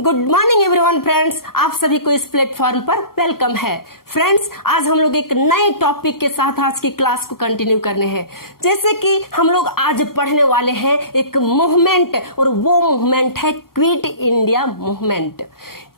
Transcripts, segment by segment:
Good morning everyone friends, आप सभी को इस प्लेटफॉर्म पर वेलकम है। फ्रेंड्स, आज हम लोग एक नए टॉपिक के साथ आज की क्लास को कंटिन्यू करने हैं। जैसे कि हम लोग आज पढ़ने वाले हैं एक मूवमेंट, और वो मूवमेंट है quit India movement.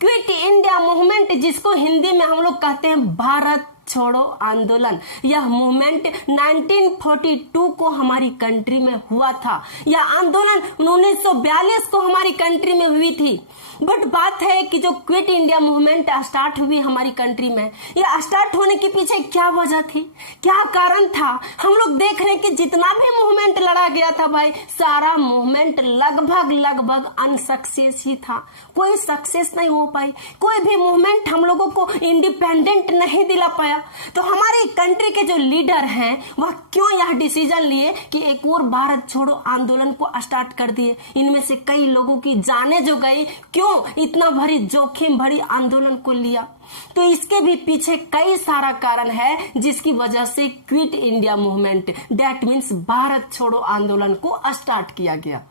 Quit India movement, जिसको हिंदी में हम लोग कहते हैं भारत छोड़ो आंदोलन। यह मूवमेंट 1942 को हमारी कंट्री में हुआ था। यह आंदोलन 1942 को हमारी कंट्री में हुई थी। बट बात है कि जो क्विट इंडिया मूवमेंट स्टार्ट हुई हमारी कंट्री में, यह स्टार्ट होने के पीछे क्या वजह थी, क्या कारण था? हम लोग देख रहे हैं कि जितना भी मूवमेंट लड़ा गया था भाई, सारा मूवमेंट लगभग अनसक्सेस ही था। कोई सक्सेस नहीं हो पाई, कोई भी मूवमेंट हम लोगों को इंडिपेंडेंट नहीं दिला पाया। तो हमारी कंट्री के जो लीडर हैं वह क्यों यह डिसीजन लिए कि एक और भारत छोड़ो आंदोलन को स्टार्ट कर दिए। इनमें से कई लोगों की जाने जो गई, क्यों इतना भारी जोखिम भरी आंदोलन को लिया? तो इसके भी पीछे कई सारा कारण है जिसकी वजह से quit India movement, that means Bharat छोड़ो आंदोलन को स्टार्ट किया गया।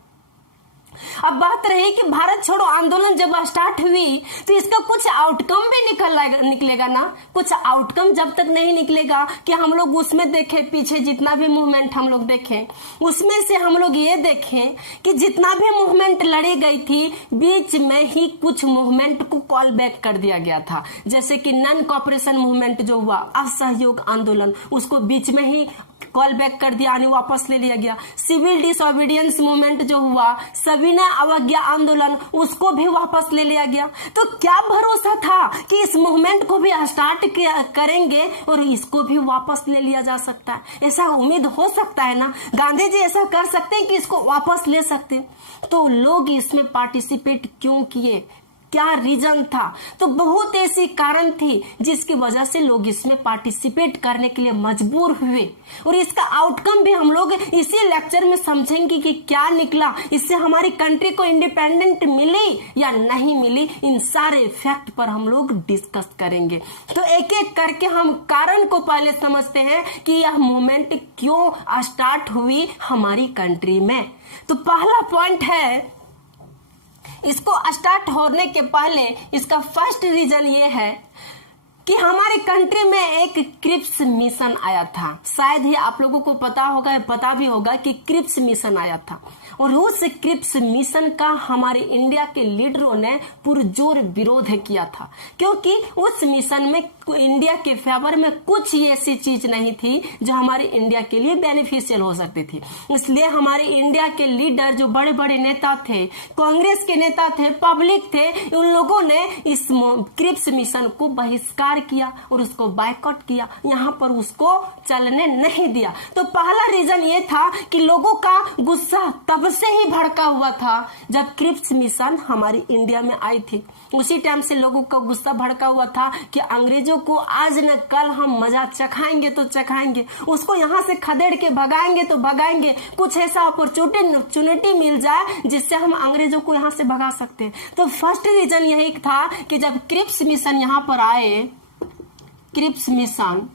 अब बात रही कि भारत छोड़ो आंदोलन जब स्टार्ट हुई तो इसका कुछ आउटकम भी निकलेगा ना। कुछ आउटकम जब तक नहीं निकलेगा कि हम लोग उसमें देखें, पीछे जितना भी मूवमेंट हम लोग देखें, उसमें से हम लोग ये देखें कि जितना भी मूवमेंट लड़ी गई थी, बीच में ही कुछ मूवमेंट को कॉल बैक कर दिया गया था। जैसे कि नॉन कॉपरेशन मूवमेंट जो हुआ, असहयोग आंदोलन, उसको बीच में ही कॉल बैक कर दिया, यानी वापस ले लिया गया। सिविल डिसओबीडियंस मूवमेंट जो हुआ, सविनय अवज्ञा आंदोलन, उसको भी वापस ले लिया गया। तो क्या भरोसा था कि इस मूवमेंट को भी स्टार्ट करेंगे और इसको भी वापस ले लिया जा सकता है? ऐसा उम्मीद हो सकता है ना, गांधी जी ऐसा कर सकते हैं कि इसको वापस ले सकते। तो लोग इसमें पार्टिसिपेट क्यों किए, क्या रीजन था? तो बहुत ऐसी कारण थी जिसकी वजह से लोग इसमें पार्टिसिपेट करने के लिए मजबूर हुए। और इसका आउटकम भी हम लोग इसी लेक्चर में समझेंगे कि क्या निकला, इससे हमारी कंट्री को इंडिपेंडेंट मिली या नहीं मिली। इन सारे फैक्ट पर हम लोग डिस्कस करेंगे। तो एक एक करके हम कारण को पहले समझते हैं कि यह मूवमेंट क्यों स्टार्ट हुई हमारी कंट्री में। तो पहला पॉइंट है, इसको स्टार्ट होने के पहले इसका फर्स्ट रीजन ये है कि हमारी कंट्री में एक क्रिप्स मिशन आया था। शायद ही आप लोगों को पता भी होगा कि क्रिप्स मिशन आया था। और उस क्रिप्स मिशन का हमारे इंडिया के लीडरों ने पुरजोर विरोध किया था, क्योंकि उस मिशन में इंडिया के फेवर में कुछ ऐसी चीज नहीं थी जो हमारे इंडिया के लिए बेनिफिशियल हो सकती थी। इसलिए हमारे इंडिया के लीडर, जो बड़े बड़े नेता थे, कांग्रेस के नेता थे, पब्लिक थे, उन लोगों ने इस क्रिप्स मिशन को बहिष्कार किया और उसको बायकॉट किया, यहाँ पर उसको चलने नहीं दिया। तो पहला रीजन ये था कि लोगों का गुस्सा तब से ही भड़का हुआ था जब क्रिप्स मिशन हमारी इंडिया में आई थी। उसी टाइम से लोगों का गुस्सा भड़का हुआ था कि अंग्रेजों को आज न कल हम मजा चखाएंगे तो चखाएंगे, उसको यहाँ से खदेड़ के भगाएंगे तो भगाएंगे। कुछ ऐसा अपॉर्चुनिटी मिल जाए जिससे हम अंग्रेजों को यहाँ से भगा सकते हैं। तो फर्स्ट रीजन यही था कि जब क्रिप्स मिशन यहाँ पर आए, क्रिप्स मिशन,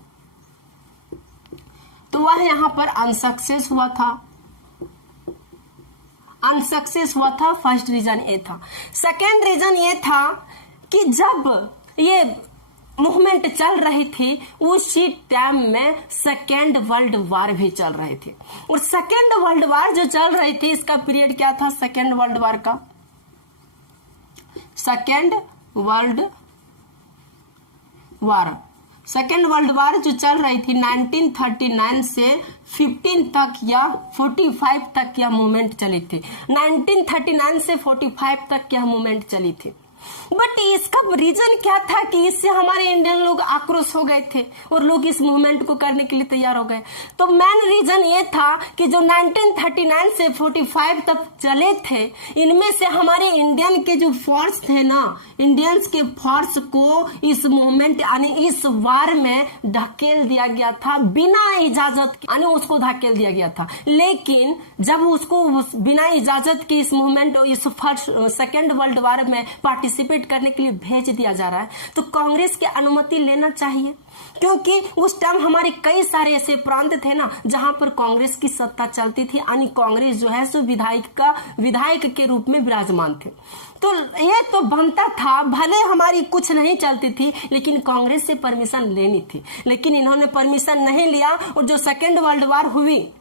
तो वह यहाँ पर अनसक्सेस हुआ था। फर्स्ट रीजन ये था। सेकेंड रीजन ये था कि जब ये मूवमेंट चल रही थी, उसी टाइम में सेकेंड वर्ल्ड वार भी चल रही थी। और सेकेंड वर्ल्ड वार जो चल रही थी, इसका पीरियड क्या था सेकेंड वर्ल्ड वार का? सेकेंड वर्ल्ड वार जो चल रही थी 1939 से 15 तक या 45 तक यह मूवमेंट चली थी। 1939 से 45 तक यह मूवमेंट चली थी। बट इसका रीजन क्या था कि इससे हमारे इंडियन लोग आक्रोश हो गए थे और लोग इस मूवमेंट को करने के लिए तैयार हो गए। तो मेन रीजन ये था कि जो 1939 से 45 तक चले थे, इनमें से हमारे इंडियन के जो फोर्स थे ना, इंडियंस के फोर्स को इस मूवमेंट यानी इस वार में ढकेल दिया गया था बिना इजाजत के, यानी उसको धकेल दिया गया था। लेकिन जब उसको बिना इजाजत के इस मूवमेंट, इस फर्स्ट सेकेंड वर्ल्ड वार में पार्टिसिपेट पार्टिसिपेट करने के लिए भेज दिया जा रहा है, तो कांग्रेस की अनुमति लेना चाहिए, क्योंकि उस टाइम हमारे कई सारे ऐसे प्रांत थे ना जहां पर कांग्रेस की सत्ता चलती थी, यानी कांग्रेस जो है सो विधायक के रूप में विराजमान थे। तो ये तो बनता था, भले हमारी कुछ नहीं चलती थी लेकिन कांग्रेस से परमिशन लेनी थी, लेकिन इन्होंने परमिशन नहीं लिया। और जो सेकेंड वर्ल्ड वार हुई,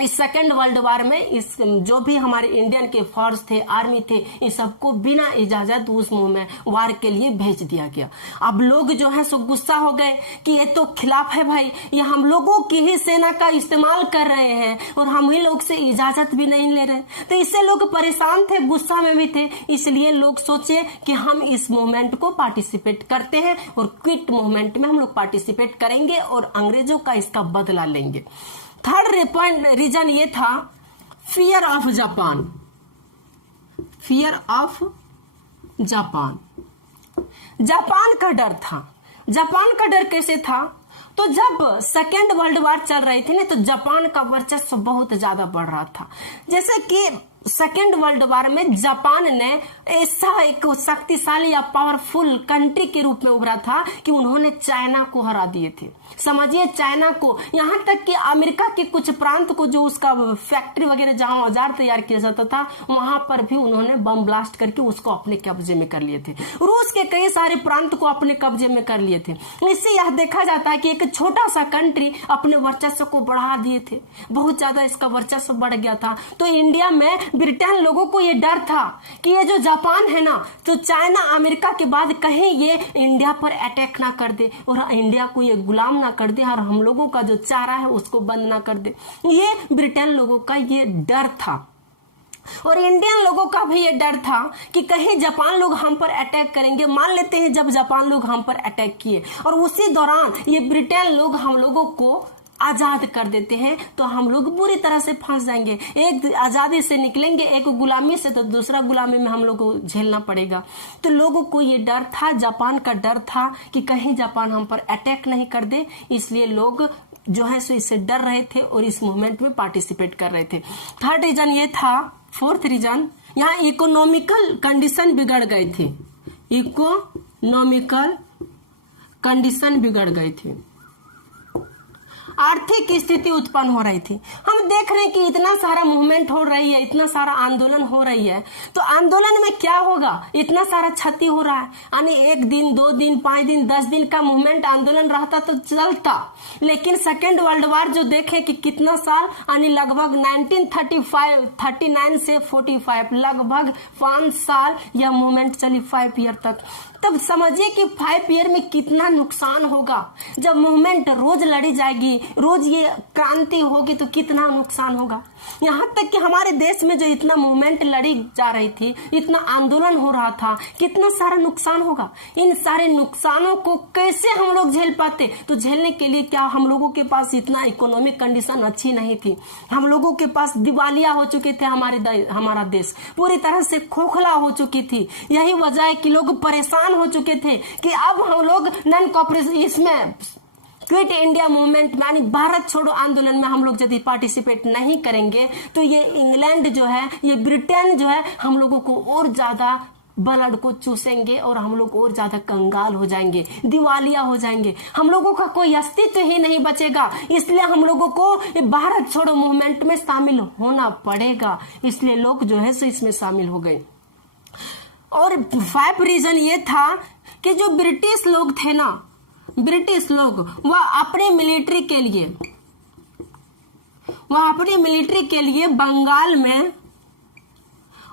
इस सेकेंड वर्ल्ड वार में इस जो भी हमारे इंडियन के फोर्स थे, आर्मी थे, इन सबको बिना इजाजत उस मुंह में वार के लिए भेज दिया गया। अब लोग जो है सो गुस्सा हो गए कि ये तो खिलाफ है भाई, ये हम लोगों की ही सेना का इस्तेमाल कर रहे हैं और हम ही लोग से इजाजत भी नहीं ले रहे। तो इससे लोग परेशान थे, गुस्सा में भी थे, इसलिए लोग सोचे कि हम इस मूवमेंट को पार्टिसिपेट करते हैं और क्विट मूवमेंट में हम लोग पार्टिसिपेट करेंगे और अंग्रेजों का इसका बदला लेंगे। थर्ड रीजन ये था fear of Japan. Fear of Japan, Japan का डर था। जापान का डर कैसे था? तो जब सेकेंड वर्ल्ड वार चल रही थी ना, तो जापान का वर्चस्व बहुत ज्यादा बढ़ रहा था। जैसे कि सेकेंड वर्ल्ड वार में जापान ने ऐसा एक शक्तिशाली या पावरफुल कंट्री के रूप में उभरा था कि उन्होंने चाइना को हरा दिए थे। समझिए, चाइना को, यहाँ तक कि अमेरिका के कुछ प्रांत को, जो उसका फैक्ट्री वगैरह जहां औजार तैयार किया जाता था, वहां पर भी उन्होंने बम ब्लास्ट करके उसको अपने कब्जे में कर लिए थे। रूस के कई सारे प्रांत को अपने कब्जे में कर लिए थे। इससे यह देखा जाता है कि एक छोटा सा कंट्री अपने वर्चस्व को बढ़ा दिए थे, बहुत ज्यादा इसका वर्चस्व बढ़ गया था। तो इंडिया में ब्रिटेन लोगों को ये डर था कि ये जो जापान है ना, तो चाइना अमेरिका के बाद कहीं ये इंडिया पर अटैक ना कर दे और इंडिया को ये गुलाम ना कर दे और हम लोगों का जो चारा है उसको बंद ना कर दे। ये ब्रिटेन लोगों का ये डर था। और इंडियन लोगों का भी ये डर था कि कहीं जापान लोग हम पर अटैक करेंगे। मान लेते हैं जब जापान लोग हम पर अटैक किए और उसी दौरान ये ब्रिटेन लोग हम लोगों को आजाद कर देते हैं, तो हम लोग बुरी तरह से फंस जाएंगे। एक आजादी से निकलेंगे, एक गुलामी से, तो दूसरा गुलामी में हम लोग को झेलना पड़ेगा। तो लोगों को ये डर था, जापान का डर था कि कहीं जापान हम पर अटैक नहीं कर दे, इसलिए लोग जो है सो इससे डर रहे थे और इस मूवमेंट में पार्टिसिपेट कर रहे थे। थर्ड रीजन ये था। फोर्थ रीजन, यहाँ इकोनॉमिकल कंडीशन बिगड़ गए थे। इकोनॉमिकल कंडीशन बिगड़ गई थी, आर्थिक स्थिति उत्पन्न हो रही थी। हम देख रहे हैं कि इतना सारा मूवमेंट हो रही है, इतना सारा आंदोलन हो रही है, तो आंदोलन में क्या होगा? इतना सारा क्षति हो रहा है, यानी 1 दिन 2 दिन 5 दिन 10 दिन का मूवमेंट आंदोलन रहता तो चलता। लेकिन सेकेंड वर्ल्ड वार जो देखे कि कितना साल, यानी लगभग 1939 से 45, लगभग 5 साल यह मूवमेंट चली, 5 ईयर तक। तब समझिए कि 5 ईयर में कितना नुकसान होगा। जब मूवमेंट रोज लड़ी जाएगी, रोज ये क्रांति होगी, तो कितना नुकसान होगा। यहाँ तक कि हमारे देश में जो इतना मूवमेंट लड़ी जा रही थी, इतना आंदोलन हो रहा था, कितना सारा नुकसान होगा। इन सारे नुकसानों को कैसे हम लोग झेल पाते? तो झेलने के लिए क्या, हम लोगों के पास इतना इकोनॉमिक कंडीशन अच्छी नहीं थी। हम लोगों के पास दिवालिया हो चुके थे, हमारा देश पूरी तरह से खोखला हो चुकी थी। यही वजह है कि लोग परेशान हो चुके थे कि अब हम लोग नॉन कॉपरेशन, इसमें क्विट इंडिया मूवमेंट यानी भारत छोड़ो आंदोलन में हम लोग यदि पार्टिसिपेट नहीं करेंगे, तो ये इंग्लैंड जो है, ये ब्रिटेन जो है, हम लोगों को और ज्यादा ब्लड को चूसेंगे और हम लोग और ज्यादा कंगाल हो जाएंगे, दिवालिया हो जाएंगे, हम लोगों का कोई अस्तित्व ही नहीं बचेगा। इसलिए हम लोगों को भारत छोड़ो मूवमेंट में शामिल होना पड़ेगा। इसलिए लोग जो है सो इसमें शामिल हो गए। और 5 रीजन ये था कि जो ब्रिटिश लोग थे ना, ब्रिटिश लोग वह अपने मिलिट्री के लिए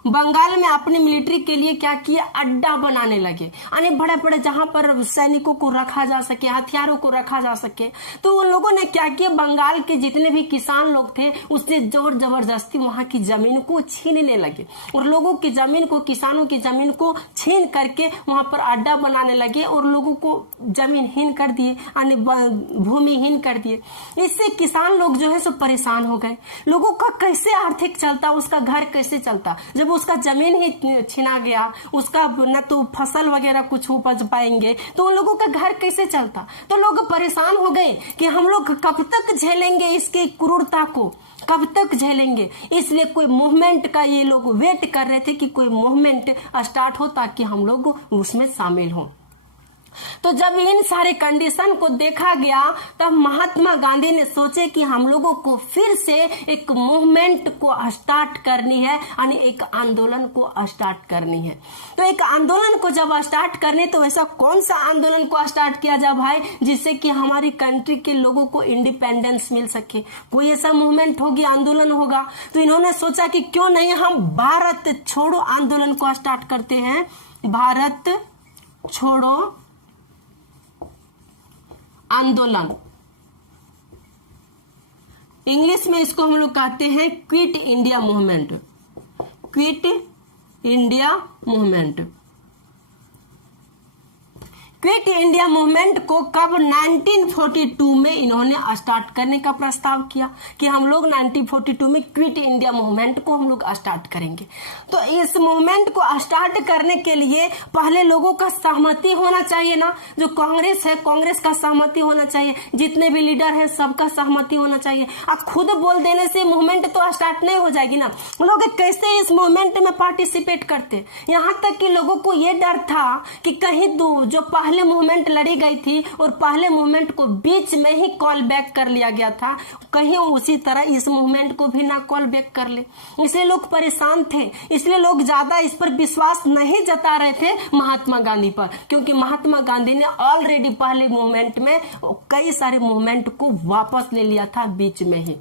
बंगाल में अपनी मिलिट्री के लिए क्या किया, अड्डा बनाने लगे। यानी बड़े बड़े जहां पर सैनिकों को रखा जा सके, हथियारों को रखा जा सके, तो उन लोगों ने क्या किया, बंगाल के जितने भी किसान लोग थे उससे जोर जबरदस्ती वहां की जमीन को छीनने लगे और लोगों की जमीन को, किसानों की जमीन को छीन करके वहां पर अड्डा बनाने लगे और लोगों को जमीनहीन कर दिए, यानी भूमिहीन कर दिए। इससे किसान लोग जो है सो परेशान हो गए। लोगों का कैसे आर्थिक चलता, उसका घर कैसे चलता जब उसका जमीन ही छीना गया, उसका न तो फसल वगैरह कुछ उपज पाएंगे, तो उन लोगों का घर कैसे चलता। तो लोग परेशान हो गए कि हम लोग कब तक झेलेंगे इसकी क्रूरता को, कब तक झेलेंगे। इसलिए कोई मूवमेंट का ये लोग वेट कर रहे थे कि कोई मूवमेंट स्टार्ट हो ताकि हम लोग उसमें शामिल हों। तो जब इन सारे कंडीशन को देखा गया तब महात्मा गांधी ने सोचे कि हम लोगों को फिर से एक मूवमेंट को स्टार्ट करनी है, यानी एक आंदोलन को स्टार्ट करनी है। तो एक आंदोलन को जब स्टार्ट करने तो ऐसा कौन सा आंदोलन को स्टार्ट किया जाए भाई, जिससे कि हमारी कंट्री के लोगों को इंडिपेंडेंस मिल सके। कोई ऐसा मूवमेंट होगी, आंदोलन होगा। तो इन्होंने सोचा कि क्यों नहीं हम भारत छोड़ो आंदोलन को स्टार्ट करते हैं। भारत छोड़ो आंदोलन, इंग्लिश में इसको हम लोग कहते हैं quit India movement. Quit India movement. Quit India movement को कब 1942 में इन्होंने स्टार्ट करने का प्रस्ताव किया कि हम लोग 1942 में क्विट इंडिया मूवमेंट को हम लोग स्टार्ट करेंगे। तो इस मूवमेंट को स्टार्ट करने के लिए पहले लोगों का सहमति होना चाहिए ना। जो कांग्रेस है, कांग्रेस का सहमति होना चाहिए, जितने भी लीडर है सबका सहमति होना चाहिए। अब खुद बोल देने से मूवमेंट तो स्टार्ट नहीं हो जाएगी ना। लोग कैसे इस मूवमेंट में पार्टिसिपेट करते। यहाँ तक कि लोगों को ये डर था कि कहीं जो पहले मूवमेंट लड़ी गई थी और पहले मूवमेंट को बीच में ही कॉल बैक कर लिया गया था, कहीं उसी तरह इस मूवमेंट को भी ना कॉल बैक कर ले। इसलिए लोग परेशान थे, इसलिए लोग ज्यादा इस पर विश्वास नहीं जता रहे थे महात्मा गांधी पर, क्योंकि महात्मा गांधी ने ऑलरेडी पहले मूवमेंट में कई सारे मूवमेंट को वापस ले लिया था बीच में ही।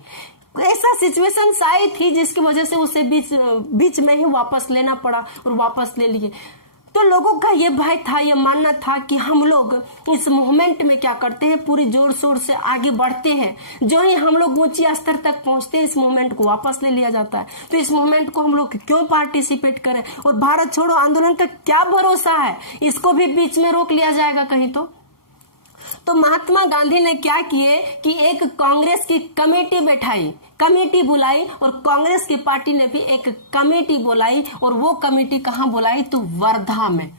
ऐसा सिचुएशन आई थी जिसकी वजह से उसे बीच में ही वापस लेना पड़ा और वापस ले लिए। तो लोगों का ये भय था, ये मानना था कि हम लोग इस मूवमेंट में क्या करते हैं, पूरी जोर शोर से आगे बढ़ते हैं। जो ही हम लोग ऊंची स्तर तक पहुंचते हैं इस मूवमेंट को वापस ले लिया जाता है। तो इस मूवमेंट को हम लोग क्यों पार्टिसिपेट करें। और भारत छोड़ो आंदोलन का क्या भरोसा है, इसको भी बीच में रोक लिया जाएगा कहीं। तो महात्मा गांधी ने क्या किए कि एक कांग्रेस की कमेटी बैठाई, कमेटी बुलाई, और कांग्रेस की पार्टी ने भी एक कमेटी बुलाई। और वो कमेटी कहाँ बुलाई, तो वर्धा में।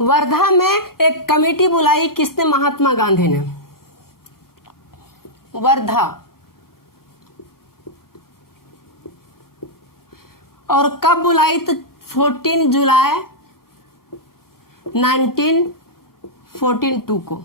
वर्धा में एक कमेटी बुलाई, किसने, महात्मा गांधी ने। वर्धा। और कब बुलाई, तो 14 जुलाई 1942 को।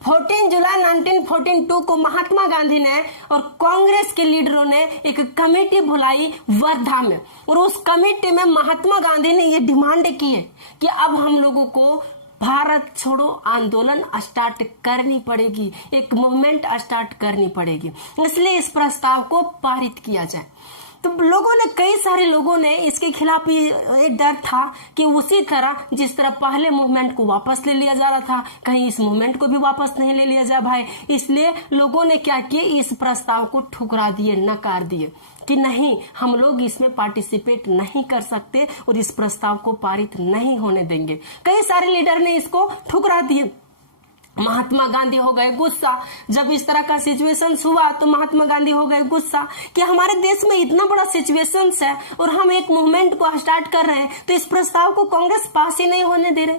14 जुलाई 1942 को महात्मा गांधी ने और कांग्रेस के लीडरों ने एक कमेटी बुलाई वर्धा में। और उस कमेटी में महात्मा गांधी ने ये डिमांड की है कि अब हम लोगों को भारत छोड़ो आंदोलन स्टार्ट करनी पड़ेगी, एक मूवमेंट स्टार्ट करनी पड़ेगी। इसलिए इस प्रस्ताव को पारित किया जाए। तो लोगों ने, कई सारे लोगों ने इसके खिलाफ ये डर था कि उसी तरह जिस तरह पहले मूवमेंट को वापस ले लिया जा रहा था, कहीं इस मूवमेंट को भी वापस नहीं ले लिया जाए भाई। इसलिए लोगों ने क्या किया, इस प्रस्ताव को ठुकरा दिए, नकार दिए कि नहीं, हम लोग इसमें पार्टिसिपेट नहीं कर सकते और इस प्रस्ताव को पारित नहीं होने देंगे। कई सारे लीडर ने इसको ठुकरा दिए। महात्मा गांधी हो गए गुस्सा। जब इस तरह का सिचुएशन हुआ तो महात्मा गांधी हो गए गुस्सा कि हमारे देश में इतना बड़ा सिचुएशन है और हम एक मूवमेंट को स्टार्ट कर रहे हैं, तो इस प्रस्ताव को कांग्रेस पास ही नहीं होने दे रहे।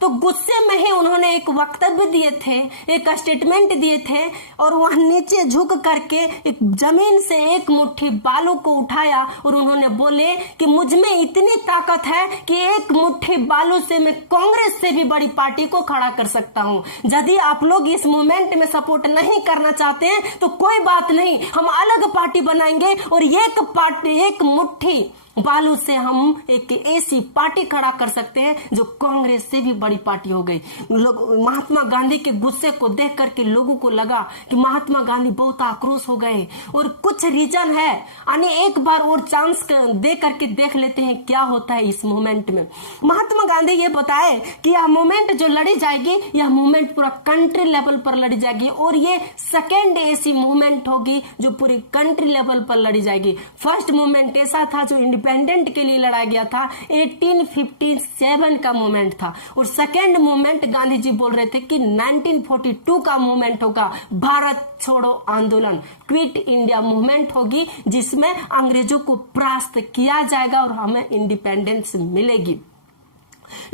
तो गुस्से में ही उन्होंने एक वक्तव्य दिए थे, एक स्टेटमेंट दिए थे, और वह नीचे झुक करके एक जमीन से एक मुट्ठी बालू को उठाया और उन्होंने बोले कि मुझ में इतनी ताकत है कि एक मुट्ठी बालू से मैं कांग्रेस से भी बड़ी पार्टी को खड़ा कर सकता हूं। यदि आप लोग इस मूवमेंट में सपोर्ट नहीं करना चाहते हैं तो कोई बात नहीं, हम अलग पार्टी बनाएंगे और एक पार्टी, एक मुट्ठी बालू से हम एक ऐसी पार्टी खड़ा कर सकते हैं जो कांग्रेस से भी बड़ी पार्टी हो गई। महात्मा गांधी के गुस्से को देख करके लोगों को लगा कि महात्मा गांधी बहुत आक्रोश हो गए और कुछ रीजन है, यानी एक बार और चांस दे करके देख लेते हैं क्या होता है इस मूवमेंट में। महात्मा गांधी ये बताए कि यह मूवमेंट जो लड़ी जाएगी, यह मूवमेंट पूरा कंट्री लेवल पर लड़ी जाएगी और ये सेकेंड ऐसी मूवमेंट होगी जो पूरी कंट्री लेवल पर लड़ी जाएगी। फर्स्ट मूवमेंट ऐसा था जो इंडिपेंडेंट के लिए लड़ा गया था, 1857 का मूवमेंट था, और सेकेंड मूवमेंट गांधी जी बोल रहे थे कि 1942 का मूवमेंट होगा, भारत छोड़ो आंदोलन, क्विट इंडिया मूवमेंट होगी, जिसमें अंग्रेजों को परास्त किया जाएगा और हमें इंडिपेंडेंस मिलेगी।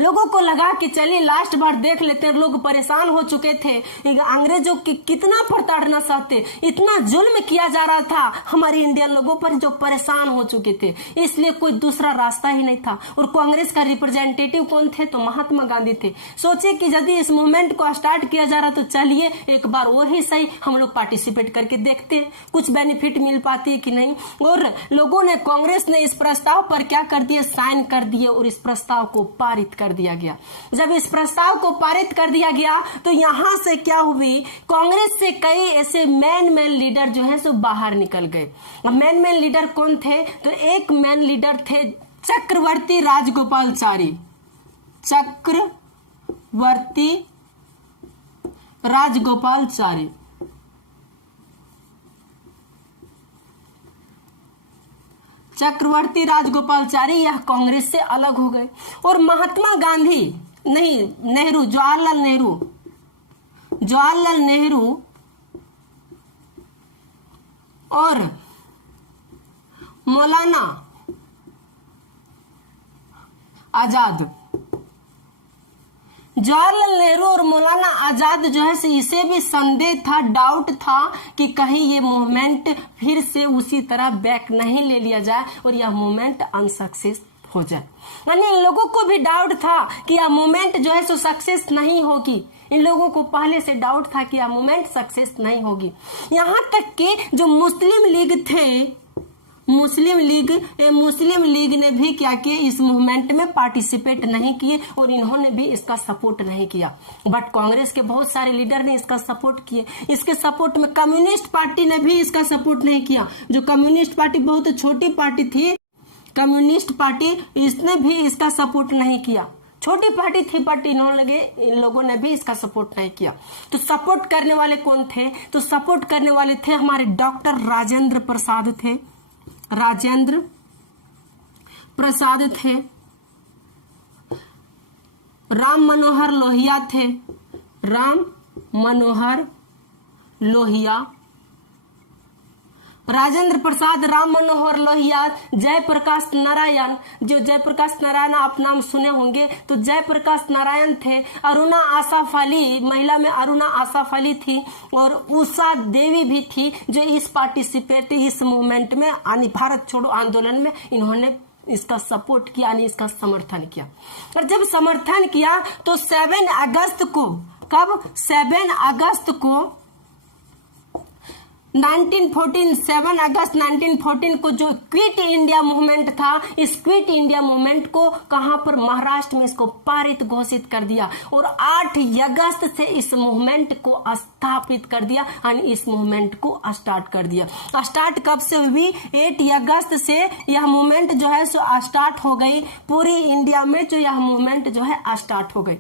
लोगों को लगा कि चलिए लास्ट बार देख लेते हैं, लोग परेशान हो चुके थे, अंग्रेजों की कितना प्रताड़ना सहते, इतना जुल्म किया जा रहा था हमारे इंडियन लोगों पर जो परेशान हो चुके थे, इसलिए कोई दूसरा रास्ता ही नहीं था। और कांग्रेस का रिप्रेजेंटेटिव कौन थे? तो महात्मा गांधी थे। सोचे कि यदि इस मूवमेंट को स्टार्ट किया जा रहा तो चलिए एक बार और ही सही हम लोग पार्टिसिपेट करके देखते हैं कुछ बेनिफिट मिल पाती है कि नहीं। और लोगों ने, कांग्रेस ने इस प्रस्ताव पर क्या कर दिया? साइन कर दिए और इस प्रस्ताव को पारित कर दिया गया। जब इस प्रस्ताव को पारित कर दिया गया तो यहां से क्या हुई? कांग्रेस से कई ऐसे मैन लीडर जो है सो बाहर निकल गए। मैन लीडर कौन थे? तो एक मैन लीडर थे चक्रवर्ती राजगोपालचारी। चक्रवर्ती राजगोपालचारी। चक्रवर्ती राजगोपालचारी यह कांग्रेस से अलग हो गए और महात्मा गांधी नहीं, नेहरू, जवाहरलाल नेहरू और मौलाना आजाद, जवाहरलाल नेहरू और मौलाना आजाद जो है इसे भी संदेह था, डाउट था कि कहीं ये मूवमेंट फिर से उसी तरह बैक नहीं ले लिया जाए और यह मूवमेंट अनसक्सेस हो जाए। यानी इन लोगों को भी डाउट था कि यह मूवमेंट जो है सो सक्सेस नहीं होगी। इन लोगों को पहले से डाउट था कि यह मूवमेंट सक्सेस नहीं होगी। यहां तक कि जो मुस्लिम लीग थे, मुस्लिम लीग ने भी क्या किया? इस मूवमेंट में पार्टिसिपेट नहीं किए और इन्होंने भी इसका सपोर्ट नहीं किया। बट कांग्रेस के बहुत सारे लीडर ने इसका सपोर्ट किए। इसके सपोर्ट में कम्युनिस्ट पार्टी ने भी इसका सपोर्ट नहीं किया। जो कम्युनिस्ट पार्टी बहुत छोटी पार्टी थी, कम्युनिस्ट पार्टी, इसने भी इसका सपोर्ट नहीं किया। छोटी पार्टी थी बट इन लोगों ने भी इसका सपोर्ट नहीं किया। तो सपोर्ट करने वाले कौन थे? तो सपोर्ट करने वाले थे हमारे डॉक्टर राजेंद्र प्रसाद थे। राजेंद्र प्रसाद थे, राम मनोहर लोहिया थे, राम मनोहर लोहिया, राजेंद्र प्रसाद, राम मनोहर लोहिया, जयप्रकाश नारायण, जो जयप्रकाश नारायण आप नाम सुने होंगे, तो जयप्रकाश नारायण थे। अरुणा आसाफ अली, महिला में अरुणा आसाफ अली थी और उषा देवी भी थी जो इस मूवमेंट में यानी भारत छोड़ो आंदोलन में इन्होंने इसका सपोर्ट किया, यानी इसका समर्थन किया। और जब समर्थन किया तो 7 अगस्त को, कब? 7 अगस्त को 7 अगस्त 1914 को जो क्विट इंडिया मूवमेंट था, इस क्विट इंडिया मूवमेंट को कहां पर? महाराष्ट्र में इसको पारित घोषित कर दिया और 8 अगस्त से इस मूवमेंट को स्थापित कर दिया, यानी इस मूवमेंट को स्टार्ट कर दिया। स्टार्ट कब से हुई? 8 अगस्त से यह मूवमेंट जो है सो स्टार्ट हो गई। पूरी इंडिया में जो यह मूवमेंट जो है स्टार्ट हो गई।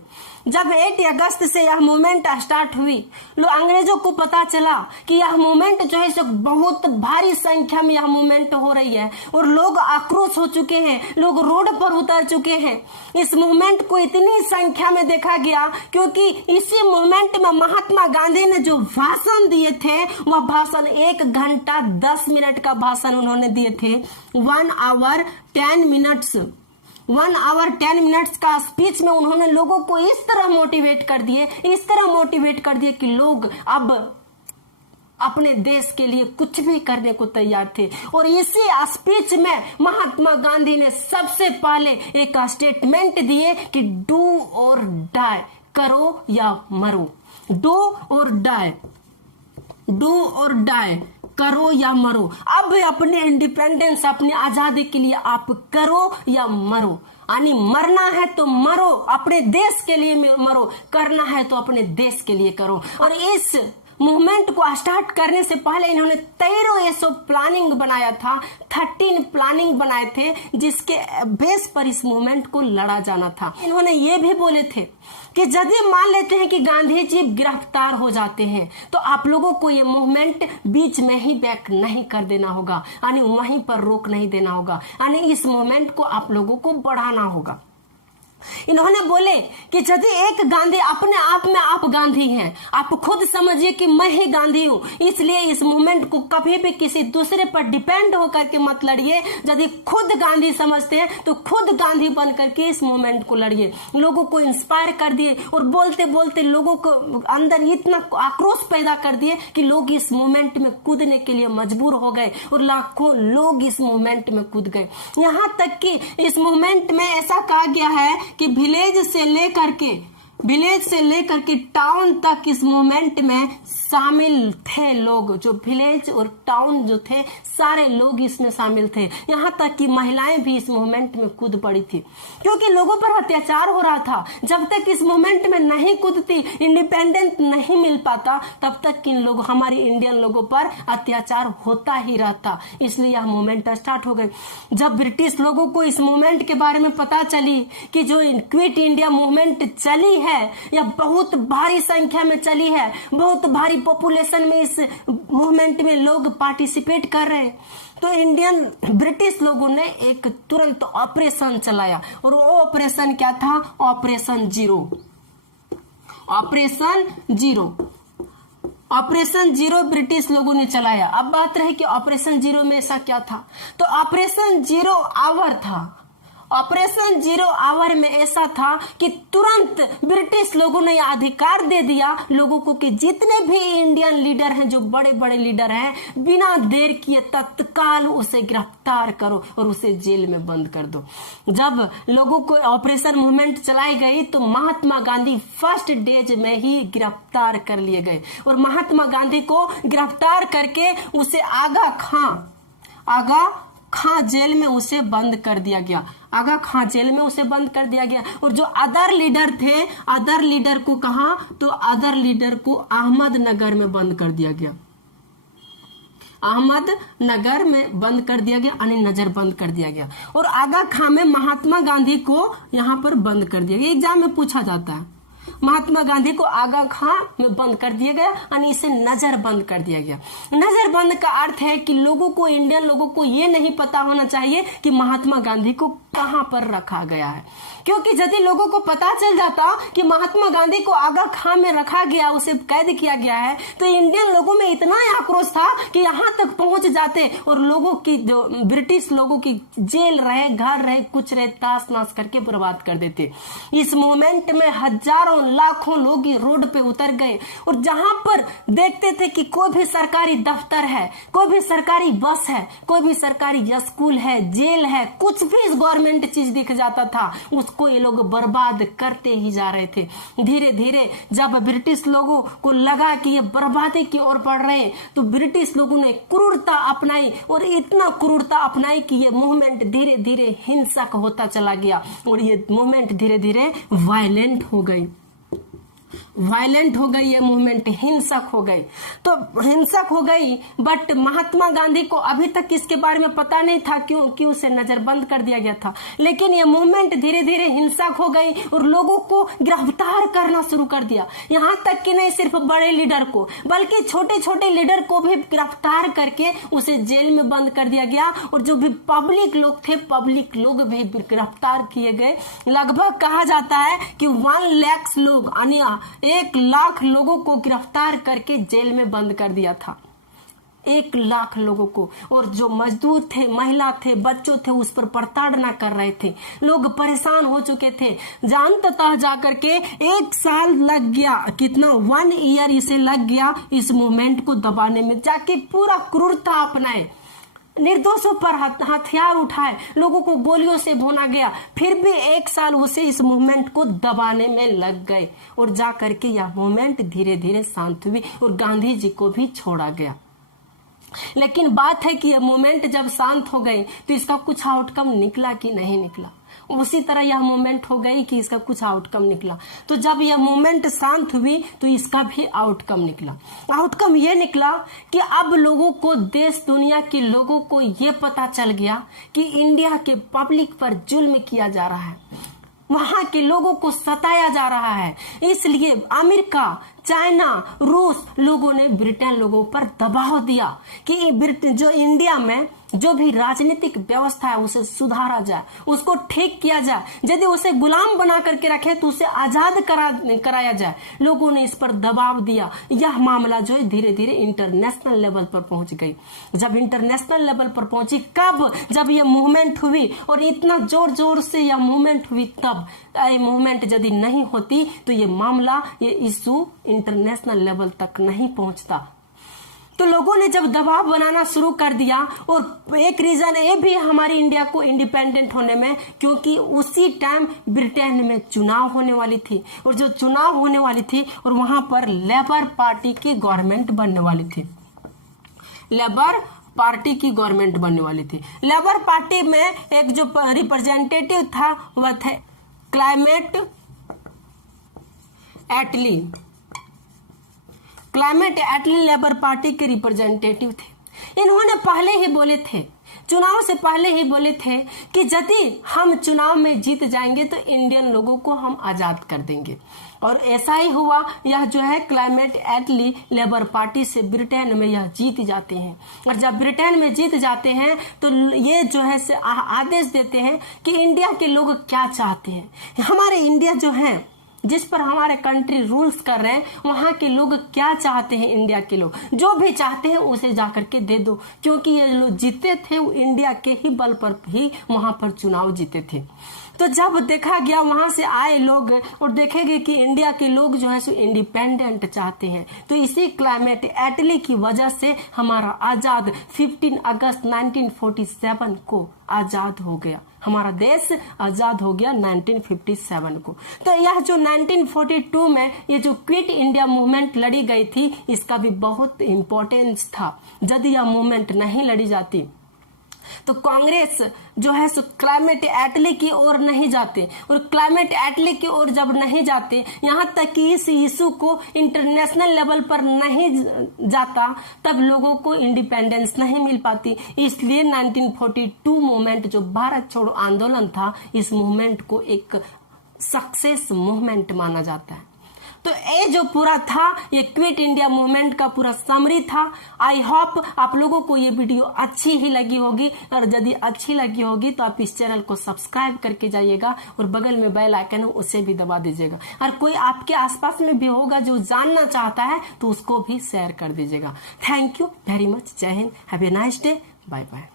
जब 8 अगस्त से यह मूवमेंट स्टार्ट हुई, अंग्रेजों को पता चला कि यह मूवमेंट जो है बहुत भारी संख्या में यह मूवमेंट हो रही है और लोग आक्रोश हो चुके हैं, लोग रोड पर उतर चुके हैं। इस मूवमेंट को इतनी संख्या में देखा गया क्योंकि इसी मूवमेंट में महात्मा गांधी ने जो भाषण दिए थे, वह भाषण 1 घंटा 10 मिनट का भाषण उन्होंने दिए थे। 1 आवर 10 मिनट्स 1 आवर 10 मिनट्स का स्पीच में उन्होंने लोगों को इस तरह मोटिवेट कर दिए कि लोग अब अपने देश के लिए कुछ भी करने को तैयार थे। और इसी स्पीच में महात्मा गांधी ने सबसे पहले एक स्टेटमेंट दिए कि डू और डाई, करो या मरो। डू और डाई, करो या मरो। अब अपने इंडिपेंडेंस, अपनी आजादी के लिए आप करो या मरो, यानी मरना है तो मरो, अपने देश के लिए मरो, करना है तो अपने देश के लिए करो। और इस मूवमेंट को स्टार्ट करने से पहले इन्होंने 13 प्लानिंग बनाया था, 13 प्लानिंग बनाए थे जिसके बेस पर इस मूवमेंट को लड़ा जाना था। इन्होंने ये भी बोले थे कि यदि मान लेते हैं कि गांधी जी गिरफ्तार हो जाते हैं तो आप लोगों को ये मूवमेंट बीच में ही बैक नहीं कर देना होगा, यानी वहीं पर रोक नहीं देना होगा, यानी इस मूवमेंट को आप लोगों को बढ़ाना होगा। इन्होंने बोले कि यदि एक गांधी अपने आप में आप गांधी हैं, आप खुद समझिए कि मैं ही गांधी हूं, इसलिए इस मूवमेंट को कभी भी किसी दूसरे पर डिपेंड होकर के मत लड़िए। यदि खुद गांधी समझते हैं तो खुद गांधी बन करके इस मूवमेंट को लड़िए। लोगों को इंस्पायर कर दिए और बोलते बोलते लोगों को अंदर इतना आक्रोश पैदा कर दिए कि लोग इस मूवमेंट में कूदने के लिए मजबूर हो गए और लाखों लोग इस मूवमेंट में कूद गए। यहाँ तक कि इस मूवमेंट में ऐसा कहा गया है कि विलेज से लेकर के टाउन तक इस मूवमेंट में शामिल थे लोग। जो विलेज और टाउन जो थे सारे लोग इसमें शामिल थे। यहाँ तक कि महिलाएं भी इस मूवमेंट में कूद पड़ी थी, क्योंकि लोगों पर अत्याचार हो रहा था। जब तक इस मूवमेंट में नहीं कूदती, इंडिपेंडेंट नहीं मिल पाता, तब तक इन लोग हमारे इंडियन लोगों पर अत्याचार होता ही रहता। इसलिए यह मूवमेंट स्टार्ट हो गई। जब ब्रिटिश लोगों को इस मूवमेंट के बारे में पता चली कि जो क्विट इंडिया मूवमेंट चली है या बहुत भारी संख्या में चली है, बहुत भारी पॉपुलेशन में इस मूवमेंट में लोग पार्टिसिपेट कर रहे हैं, तो ब्रिटिश लोगों ने एक तुरंत ऑपरेशन चलाया। और वो ऑपरेशन क्या था? ऑपरेशन जीरो ब्रिटिश लोगों ने चलाया। अब बात रही कि ऑपरेशन जीरो में ऐसा क्या था, तो ऑपरेशन जीरो आवर था। ऑपरेशन जीरो आवर में ऐसा था कि तुरंत ब्रिटिश लोगों ने अधिकार दे दिया लोगों को कि जितने भी इंडियन लीडर हैं, जो बड़े बड़े लीडर हैं, बिना देर किए तत्काल उसे गिरफ्तार करो और उसे जेल में बंद कर दो। जब लोगों को ऑपरेशन मूवमेंट चलाई गई तो महात्मा गांधी फर्स्ट डेज में ही गिरफ्तार कर लिए गए और महात्मा गांधी को गिरफ्तार करके उसे आगा खां जेल में उसे बंद कर दिया गया। आगा खां जेल में उसे बंद कर दिया गया। और जो अदर लीडर थे, अदर लीडर को कहा, तो अदर लीडर को अहमदनगर में बंद कर दिया गया। अहमदनगर में बंद कर दिया गया, यानी नजर बंद कर दिया गया। और आगा खां में महात्मा गांधी को यहाँ पर बंद कर दिया गया। एग्जाम में पूछा जाता है, महात्मा गांधी को आगा खां में बंद कर दिया गया, यानी इसे नजर बंद कर दिया गया। नजर बंद का अर्थ है कि लोगों को, इंडियन लोगों को ये नहीं पता होना चाहिए कि महात्मा गांधी को कहां पर रखा गया है, क्योंकि यदि लोगों को पता चल जाता कि महात्मा गांधी को आगा खां में रखा गया, उसे कैद किया गया है, तो इंडियन लोगों में इतना आक्रोश था कि यहाँ तक पहुंच जाते और लोगों की, जो ब्रिटिश लोगों की जेल रहे, घर रहे, कुछ रहे, ताश नाश करके बर्बाद कर देते। इस मूवमेंट में हजारों लाखों लोग रोड पे उतर गए और जहां पर देखते थे कि कोई भी सरकारी दफ्तर है, कोई भी सरकारी बस है, कोई भी सरकारी स्कूल है, जेल है, कुछ भी गवर्नमेंट चीज दिख जाता था, उसको ये लोग बर्बाद करते ही जा रहे थे। धीरे धीरे जब ब्रिटिश लोगों को लगा कि ये बर्बादी की ओर बढ़ रहे हैं, तो ब्रिटिश लोगों ने क्रूरता अपनाई और इतना क्रूरता अपनाई कि ये मूवमेंट धीरे धीरे हिंसक होता चला गया और ये मूवमेंट धीरे धीरे वायलेंट हो गई ये मूवमेंट, हिंसक हो गई। तो हिंसक हो गई, बट महात्मा गांधी को अभी तक इसके बारे में पता नहीं था क्यों उसे नजरबंद कर दिया गया था। लेकिन ये मूवमेंट धीरे धीरे हिंसक हो गई और लोगों को गिरफ्तार करना शुरू कर दिया। यहाँ तक कि नहीं सिर्फ बड़े लीडर को, बल्कि छोटे छोटे लीडर को भी गिरफ्तार करके उसे जेल में बंद कर दिया गया। और जो भी पब्लिक लोग थे, पब्लिक लोग भी गिरफ्तार किए गए। लगभग कहा जाता है कि 1 लाख लोग, यानी 1 लाख लोगों को गिरफ्तार करके जेल में बंद कर दिया था। 1 लाख लोगों को। और जो मजदूर थे, महिला थे, बच्चों थे, उस पर प्रताड़ना कर रहे थे। लोग परेशान हो चुके थे। जानतः जाकर के 1 साल लग गया, कितना 1 ईयर इसे लग गया इस मूवमेंट को दबाने में। जाके पूरा क्रूरता अपनाए, निर्दोषों पर हथियार उठाए, लोगों को गोलियों से भुना गया, फिर भी 1 साल उसे इस मूवमेंट को दबाने में लग गए। और जा करके यह मूवमेंट धीरे धीरे शांत हुई और गांधी जी को भी छोड़ा गया। लेकिन बात है कि यह मूवमेंट जब शांत हो गई तो इसका कुछ आउटकम निकला कि नहीं निकला। उसी तरह यह मूवमेंट हो गई कि इसका कुछ आउटकम निकला। तो जब यह मूवमेंट शांत हुई तो इसका भी आउटकम निकला। आउटकम यह निकला कि अब लोगों को, देश दुनिया के लोगों को यह पता चल गया कि इंडिया के पब्लिक पर जुल्म किया जा रहा है, वहां के लोगों को सताया जा रहा है। इसलिए अमेरिका, चाइना, रूस लोगों ने ब्रिटेन लोगों पर दबाव दिया कि जो इंडिया में जो भी राजनीतिक व्यवस्था है उसे सुधारा जाए, उसको ठीक किया जाए। यदि उसे गुलाम बना करके रखे तो उसे आजाद कराया जाए। लोगों ने इस पर दबाव दिया। यह मामला जो है धीरे धीरे इंटरनेशनल लेवल पर पहुंच गई। जब इंटरनेशनल लेवल पर पहुंची, कब? जब यह मूवमेंट हुई, और इतना जोर जोर से यह मूवमेंट हुई तब। ये मूवमेंट यदि नहीं होती तो ये मामला, ये इशू इंटरनेशनल लेवल तक नहीं पहुंचता। तो लोगों ने जब दबाव बनाना शुरू कर दिया, और एक रीजन ये भी हमारी इंडिया को इंडिपेंडेंट होने में, क्योंकि उसी टाइम ब्रिटेन में चुनाव होने वाली थी, और जो चुनाव होने वाली थी और वहां पर लेबर पार्टी की गवर्नमेंट बनने वाली थी। लेबर पार्टी की गवर्नमेंट बनने वाली थी। लेबर पार्टी में एक जो रिप्रेजेंटेटिव था वह थे क्लाइमेट एटली। क्लाइमेट एटली लेबर पार्टी के रिप्रेजेंटेटिव थे। इन्होंने पहले ही बोले थे, चुनाव से पहले ही बोले थे कि यदि हम चुनाव में जीत जाएंगे तो इंडियन लोगों को हम आजाद कर देंगे। और ऐसा ही हुआ। यह जो है क्लाइमेट एटली लेबर पार्टी से ब्रिटेन में यह जीत जाते हैं, और जब ब्रिटेन में जीत जाते हैं तो ये जो है से आदेश देते हैं कि इंडिया के लोग क्या चाहते हैं। हमारे इंडिया जो है, जिस पर हमारे कंट्री रूल्स कर रहे हैं, वहां के लोग क्या चाहते हैं। इंडिया के लोग जो भी चाहते हैं उसे जाकर के दे दो, क्योंकि ये लोग जीते थे वो इंडिया के ही बल पर ही वहां पर चुनाव जीते थे। तो जब देखा गया वहां से आए लोग और देखेंगे कि इंडिया के लोग जो है सो इंडिपेंडेंट चाहते हैं, तो इसी क्लाइमेट एटली की वजह से हमारा आजाद 15 अगस्त 1947 को आजाद हो गया। हमारा देश आजाद हो गया 1957 को। तो यह जो 1942 में ये जो क्विट इंडिया मूवमेंट लड़ी गई थी, इसका भी बहुत इंपॉर्टेंस था। यदि यह मूवमेंट नहीं लड़ी जाती तो कांग्रेस जो है सो क्लाइमेट एटली की ओर नहीं जाते, और क्लाइमेट एटली की ओर जब नहीं जाते, यहाँ तक कि इस इशू को इंटरनेशनल लेवल पर नहीं जाता, तब लोगों को इंडिपेंडेंस नहीं मिल पाती। इसलिए 1942 मूवमेंट जो भारत छोड़ो आंदोलन था, इस मूवमेंट को एक सक्सेस मूवमेंट माना जाता है। तो ये जो पूरा था, ये क्विट इंडिया मूवमेंट का पूरा समरी था। आई होप आप लोगों को ये वीडियो अच्छी ही लगी होगी, और यदि अच्छी लगी होगी तो आप इस चैनल को सब्सक्राइब करके जाइएगा, और बगल में बेल आइकन है उसे भी दबा दीजिएगा। और कोई आपके आसपास में भी होगा जो जानना चाहता है तो उसको भी शेयर कर दीजिएगा। Thank you very much. जय Hind. Have a nice day. Bye bye.